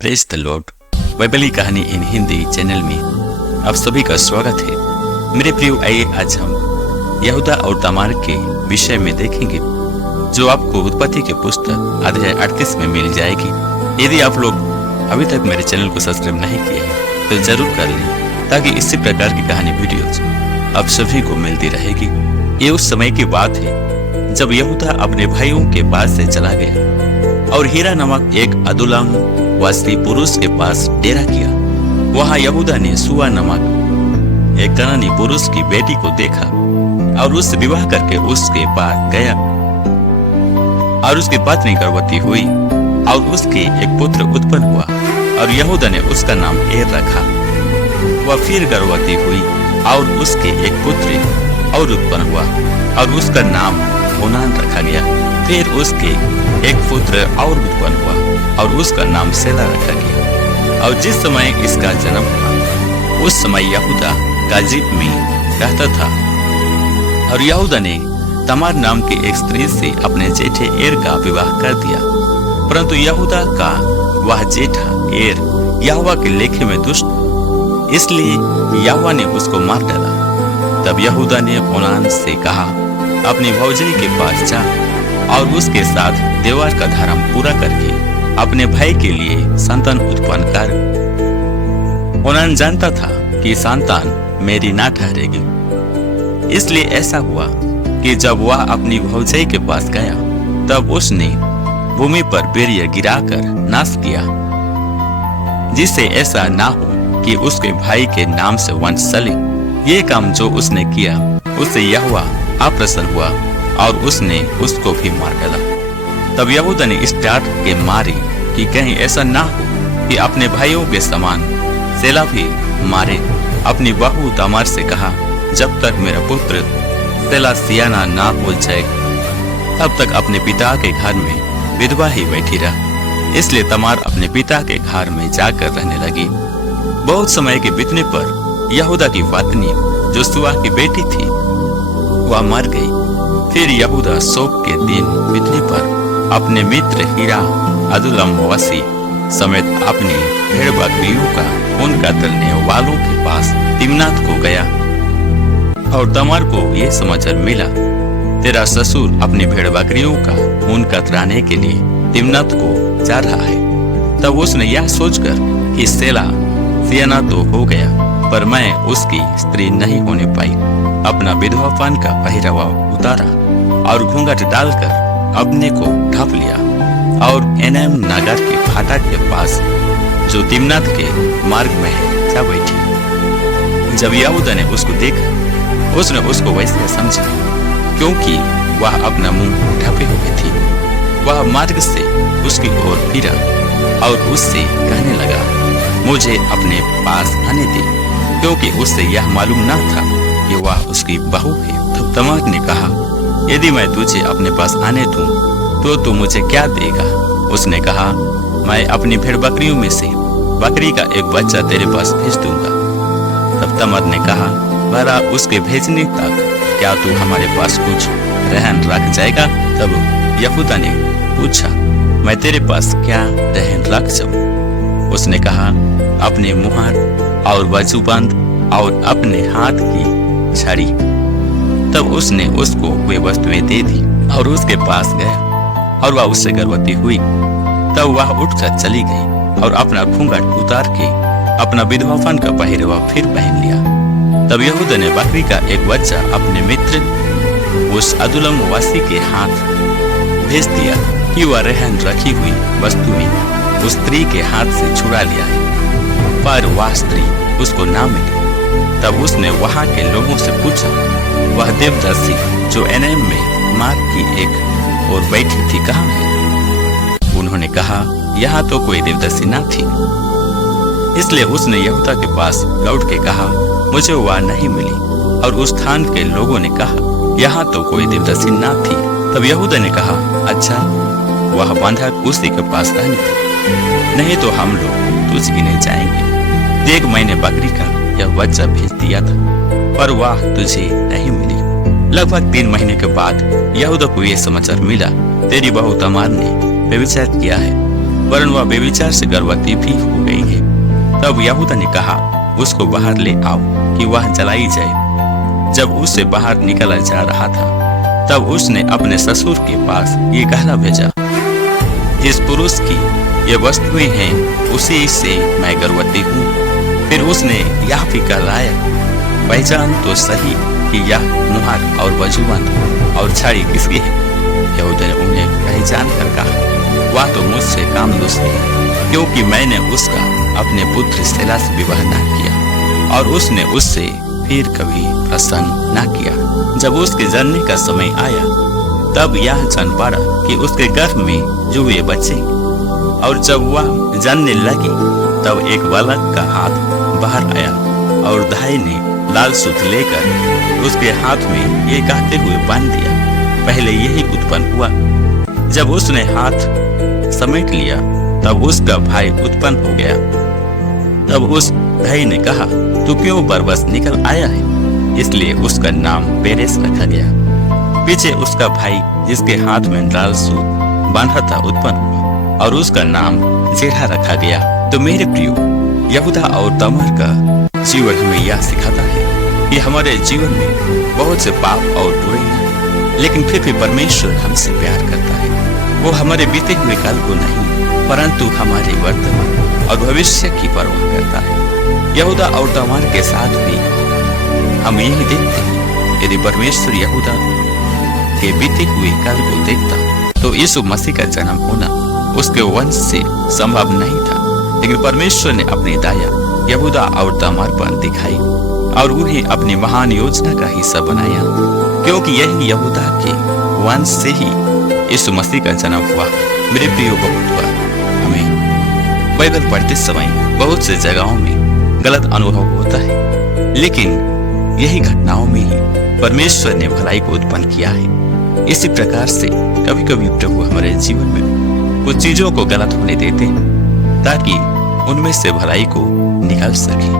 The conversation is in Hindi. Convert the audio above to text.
प्रेज द लॉर्ड बाइबली कहानी इन हिंदी चैनल में आप सभी का स्वागत है। मेरे प्रिय, आइए आज हम यहूदा और तमार के विषय में देखेंगे, जो आपको उत्पत्ति के पुस्तक अध्याय 38 में मिल जाएगी। यदि आप लोग अभी तक मेरे चैनल को सब्सक्राइब नहीं किए हैं तो जरूर कर लें, ताकि इसी प्रकार की कहानी वीडियोज आप सभी को मिलती रहेगी। ये उस समय की बात है जब यहूदा अपने भाइयों के पास से चला गया और हीरा नामक एक अदुल्लाम वासी पुरुष के पास डेरा किया। वहां यहूदा ने सुआ नामक एक कनानी पुरुष की बेटी को देखा और उससे विवाह करके उसके पास गया, और उसकी पत्नी गर्भवती हुई और उसके एक पुत्र उत्पन्न हुआ, और यहूदा ने उसका नाम एर रखा। वह फिर गर्भवती हुई और उसके एक पुत्र और उत्पन्न हुआ, और उसका नाम ओनान रखा गया। फिर उसके एक पुत्र और उत्पन्न हुआ और उसका नाम सेला रखा गया। और जिस समय इसका जन्म हुआ उस समय यहूदा गाजीब में रहता था, और यहूदा ने तमार नाम की एक स्त्री से अपने जेठे एर का विवाह कर दिया। परंतु यहूदा का वह जेठा एर यहोवा के लेखे में दुष्ट, इसलिए यहोवा ने उसको मार डाला। तब यहूदा ने ओनान से कहा, अपनी भौजाई के पास जा और उसके साथ देवार का धर्म पूरा करके अपने भाई के लिए संतान उत्पन्न कर। ओनान जानता था कि संतान मेरी ना ठहरेगी, इसलिए ऐसा हुआ कि जब वह अपनी भौजाई के पास गया तब उसने भूमि पर बेरिया गिराकर नाश किया, जिससे ऐसा ना हो कि उसके भाई के नाम से वंश चले। ये काम जो उसने किया उससे यहोवा अप्रसन्न हुआ और उसने उसको भी मार डाला। तब यहूदा ने इस डांट के मारे कि कहीं ऐसा ना हो कि अपने भाइयों के समान सेला भी मारे। अपनी बहू तमार से कहा, जब तक मेरा पुत्र सेला सियाना ना हो जाए तब तक अपने पिता के घर में विधवा ही बैठी रहा। इसलिए तमार अपने पिता के घर में जाकर रहने लगी। बहुत समय के बीतने पर यहूदा की पत्नी जो सुआ की बेटी थी वह मर गई। फिर यहूदा शोक के दिन बीतने पर अपने मित्र हीरा अदुल्लाम वासी समेत अपनी भेड़ बकरियों का ऊन कतरने वालों के पास तिम्नात को गया, और तमार को यह समाचार मिला, तेरा ससुर अपनी भेड़ बकरियों का ऊन कतराने के लिए तिम्नात को जा रहा है। तब उसने यह सोचकर कि सेला सियाना तो हो गया, पर मैं उसकी स्त्री नहीं होने पाई, अपना विधवापन का पहरावा उतारा और घूंघट डालकर अपने को ढक लिया, और एनैम नगर के फाटक के पास जो तिम्नात के मार्ग में है जा बैठी। जब यहूदा ने उसको देखा उसने उसको वैसे समझा, क्योंकि वह अपना मुंह ढके हुए थी। वह मार्ग से उसकी ओर फिरा और उससे कहने लगा, मुझे अपने पास आने दे, क्योंकि उससे यह मालूम न था कि वह उसकी बहू है। तब तमार ने कहा, यदि मैं तुझे अपने पास आने दूं तो तू मुझे क्या देगा? उसने कहा, मैं अपनी भेड़ बकरियों में से बकरी का एक बच्चा तेरे पास भेज दूंगा। तब तमार ने कहा, भला उसके भेजने तक क्या तू हमारे पास कुछ रहन रख जाएगा? तब यहूदा ने पूछा, मैं तेरे पास क्या रहन रख जाऊं? उसने कहा, अपने मुहर और बाजूबंद और अपने हाथ की छड़ी। तब उसने उसको वे वस्तुएं दे दी और उसके पास गया, और वह उससे गर्भवती हुई। तब वह उठकर चली गई और अपना घूंघट उतार के अपना विधवापन का पहरावा फिर पहन लिया। तब यहूदा ने बकरी का एक बच्चा अपने मित्र उस अदुल्लाम वासी के हाथ भेज दिया कि वह रहन रखी हुई वस्तुएं उस स्त्री के हाथ से छुड़ा लिया है, पर वह स्त्री उसको ना मिली। तब उसने वहां के लोगों से पूछा, वह देवदासी जो एनैम में मार्ग की एक और बैठी थी कहाँ है? उन्होंने कहा, यहाँ तो कोई देवदासी ना थी। इसलिए उसने यहूदा के पास लौट के कहा, मुझे वह नहीं मिली। और उस स्थान के लोगों ने कहा, यहाँ तो कोई देवदासी ना थी। तब यहूदा ने कहा, अच्छा, वह बंधक उसी के पास रहने थी, नहीं तो हम लोग तुझ गिने जाएंगे। देख, मैंने बकरी का यह बच्चा भेज दिया था, पर वह तुझे नहीं मिली। लगभग 3 महीने के बाद यहूदा को यह समाचार मिला, तेरी बहू तमार ने व्यभिचार किया है। वरन वह बेविचार से गर्भवती भी हो गई है। तब यहूदा ने कहा, उसको बाहर ले आओ कि वह जलाई जाए। जब उससे बाहर निकला जा रहा था, तब उसने अपने ससुर के पास ये कहना भेजा, जिस पुरुष की ये वस्तुएं हैं उसी से मैं गर्भवती हूँ। फिर उसने यह भी कहलाया, पहचान तो सही कि यह नुहार और वजूवन और छाड़ी किसकी है। यहूदा ने उन्हें पहचान कर कहा, वह तो मुझसे कामदुस है, क्योंकि मैंने उसका अपने पुत्र सेला से विवाह न किया और उसने उससे फिर कभी प्रसन्न न किया। जब उसके जन्म का समय आया, तब यह जान पड़ा कि उसके गर्भ में जुए बच्चे, और जब वह जानने लगी, तब एक बालक का हाथ बाहर आया और दाई ने लाल सूत लेकर उसके हाथ में ये कहते हुए बांध दिया, पहले यही उत्पन्न हुआ। जब उसने हाथ समेट लिया, तब उसका भाई उत्पन्न हो गया। तब उस भाई ने कहा, तू क्यों बरबस निकल आया है? इसलिए उसका नाम पेरेस रखा गया। पीछे उसका भाई जिसके हाथ में लाल सूत बांधा था उत्पन्न हुआ और उसका नाम जेरह रखा गया। तो मेरे प्रियो, यहूदा और तमार का जीवन हमें यह सिखाता है कि हमारे जीवन में बहुत से पाप और बुराइयां हैं, लेकिन फिर भी परमेश्वर हमसे प्यार करता है। वो हमारे बीते हुए काल को नहीं, परंतु हमारे वर्तमान और भविष्य की परवाह करता है। यहूदा और तमार के साथ भी हम यही देखते हैं। यदि परमेश्वर यहूदा के बीते हुए काल को देखता, तो यीशु मसीह का जन्म होना उसके वंश से संभव नहीं था, लेकिन परमेश्वर ने अपनी दया यहूदा और तमार पर दिखाई और उन्हें अपनी महान योजना का हिस्सा बनाया, क्योंकि यही यहूदा के वंश से ही यीशु मसीह का जन्म हुआ। मेरे प्रियो, बहुत बार हमें बाइबल पढ़ते समय बहुत से जगहों में गलत अनुभव होता है, लेकिन यही घटनाओं में ही परमेश्वर ने भलाई को उत्पन्न किया है। इसी प्रकार से कभी कभी प्रभु हमारे जीवन में कुछ चीजों को गलत होने देते हैं, ताकि उनमें से भलाई को निकाल सके।